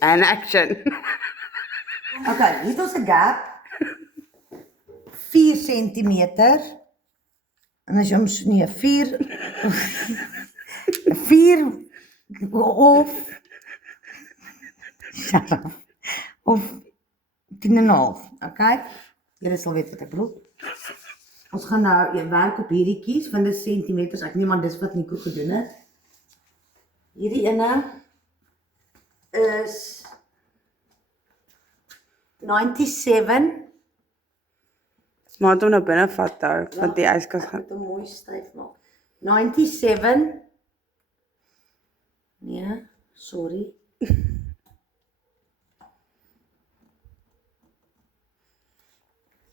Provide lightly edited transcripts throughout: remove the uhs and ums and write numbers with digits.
And action. Okay, hier het ons 'n gap. 4 centimeter. En as jy hom nee, 4 of shut up. Of 10,5, okay? Julle sal weet wat ek bedoel. Ons gaan nou werk op hierdie kies van die centimeters. Ek neem aan dis wat Nico gedoen het. Hierdie ene is 97. Maar hom nou binne vat hou, want die yskas Ek gaan. moet hom mooi styf maak. 97. Nee, sorry.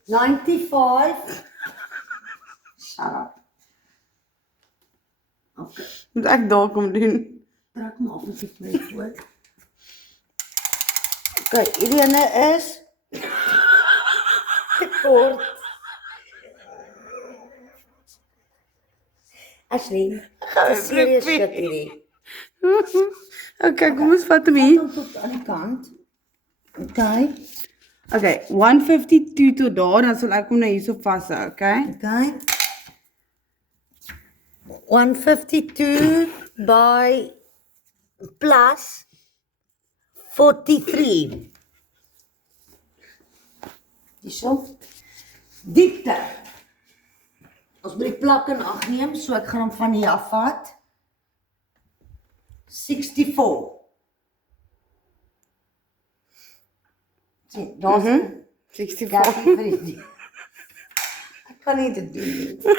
95. Shut up. Okay. Moet ek daar kom doen? Trek hom af as ek my voor. Okay, hierdie ene is te kort. Ashley, serious shit hierdie. Okay, kom ons vat hom hier. Tot aan die kant. Okay. Okay, 152 tot daar, dan sal ek hom nou hierso vashou, okay? Okay. 152 by plus 43. Hierso. Diepte. Ons moet die plak in ag neem, so ek gaan hom van hier af vat. 64. Sien, daar's 64. Ek kan nie dit doen nie.